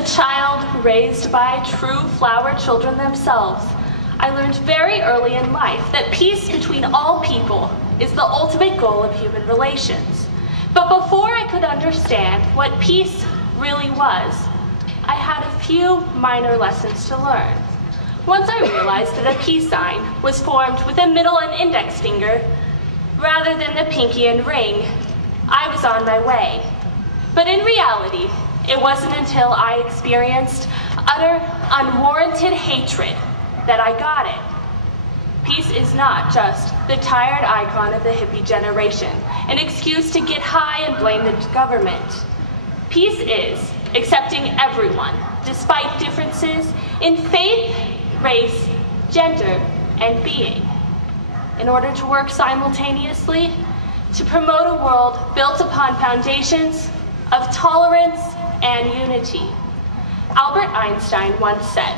A child raised by true flower children themselves, I learned very early in life that peace between all people is the ultimate goal of human relations. But before I could understand what peace really was, I had a few minor lessons to learn. Once I realized that a peace sign was formed with a middle and index finger rather than the pinky and ring, I was on my way. But in reality, it wasn't until I experienced utter, unwarranted hatred that I got it. Peace is not just the tired icon of the hippie generation, an excuse to get high and blame the government. Peace is accepting everyone, despite differences in faith, race, gender, and being, in order to work simultaneously to promote a world built upon foundations of tolerance and unity. Albert Einstein once said,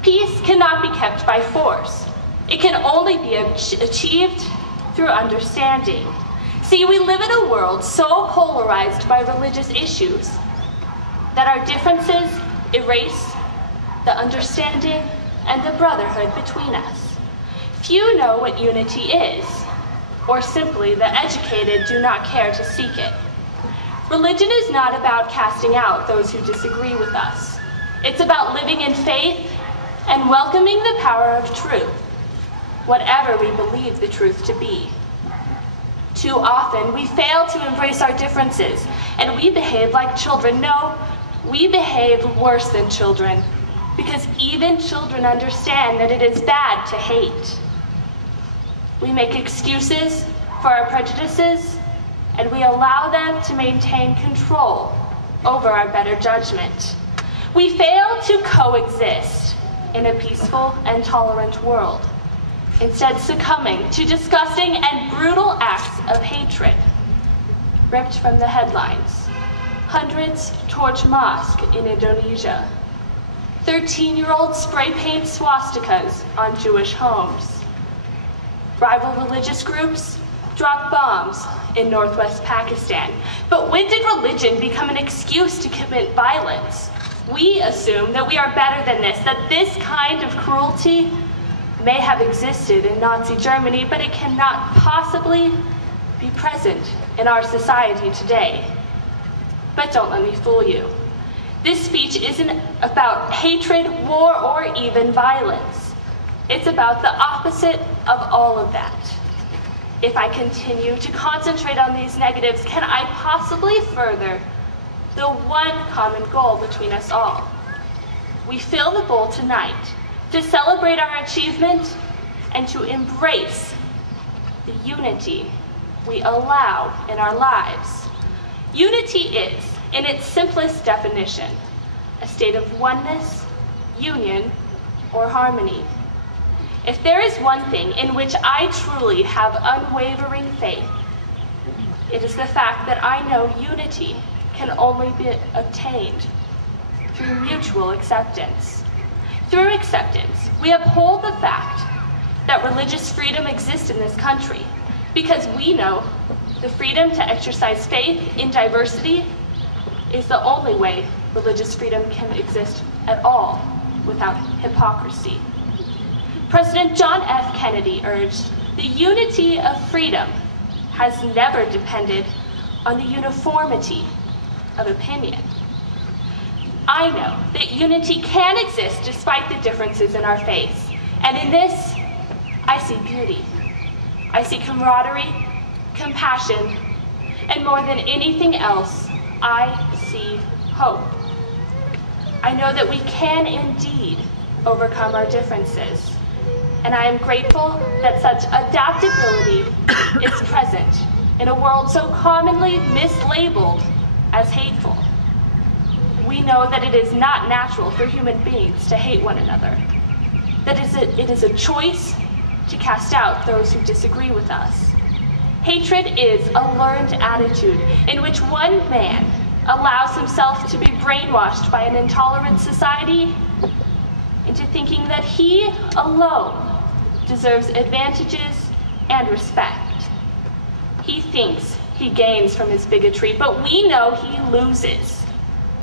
"Peace cannot be kept by force. It can only be achieved through understanding." See, we live in a world so polarized by religious issues that our differences erase the understanding and the brotherhood between us. Few know what unity is, or simply the educated do not care to seek it. Religion is not about casting out those who disagree with us. It's about living in faith and welcoming the power of truth, whatever we believe the truth to be. Too often, we fail to embrace our differences, and we behave like children. No, we behave worse than children, because even children understand that it is bad to hate. We make excuses for our prejudices, and we allow them to maintain control over our better judgment. We fail to coexist in a peaceful and tolerant world, instead succumbing to disgusting and brutal acts of hatred. Ripped from the headlines, hundreds torch mosque in Indonesia. 13-year-olds spray paint swastikas on Jewish homes. Rival religious groups drop bombs in northwest Pakistan. But when did religion become an excuse to commit violence? We assume that we are better than this, that this kind of cruelty may have existed in Nazi Germany, but it cannot possibly be present in our society today. But don't let me fool you. This speech isn't about hatred, war, or even violence. It's about the opposite of all of that. If I continue to concentrate on these negatives, can I possibly further the one common goal between us all? We fill the bowl tonight to celebrate our achievement and to embrace the unity we allow in our lives. Unity is, in its simplest definition, a state of oneness, union, or harmony. If there is one thing in which I truly have unwavering faith, it is the fact that I know unity can only be obtained through mutual acceptance. Through acceptance, we uphold the fact that religious freedom exists in this country because we know the freedom to exercise faith in diversity is the only way religious freedom can exist at all without hypocrisy. President John F. Kennedy urged, "The unity of freedom has never depended on the uniformity of opinion." I know that unity can exist despite the differences in our faiths, and in this, I see beauty. I see camaraderie, compassion, and more than anything else, I see hope. I know that we can indeed overcome our differences, and I am grateful that such adaptability is present in a world so commonly mislabeled as hateful. We know that it is not natural for human beings to hate one another, that it is a choice to cast out those who disagree with us. Hatred is a learned attitude in which one man allows himself to be brainwashed by an intolerant society into thinking that he alone deserves advantages and respect. He thinks he gains from his bigotry, but we know he loses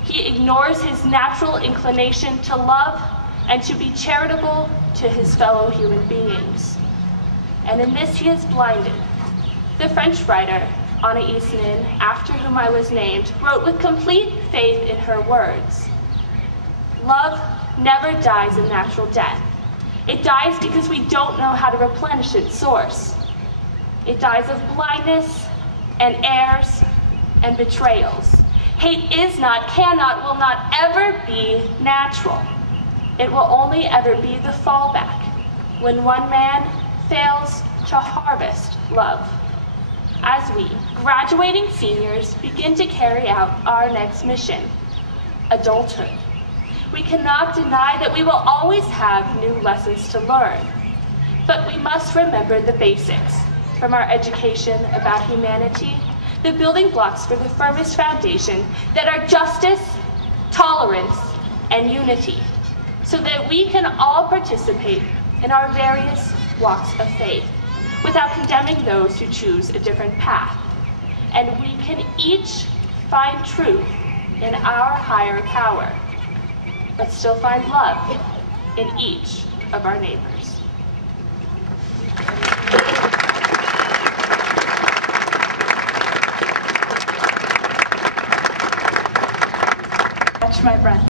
He ignores his natural inclination to love and to be charitable to his fellow human beings. And in this he is blinded. The French writer, Anna Isanin, after whom I was named, wrote with complete faith in her words, "Love never dies a natural death. It dies because we don't know how to replenish its source. It dies of blindness and errors and betrayals. Hate is not, cannot, will not ever be natural. It will only ever be the fallback when one man fails to harvest love. As we, graduating seniors, begin to carry out our next mission, adulthood, we cannot deny that we will always have new lessons to learn, but we must remember the basics from our education about humanity, the building blocks for the firmest foundation that are justice, tolerance, and unity, so that we can all participate in our various walks of faith without condemning those who choose a different path. And we can each find truth in our higher power, but still find love in each of our neighbors." Catch my breath.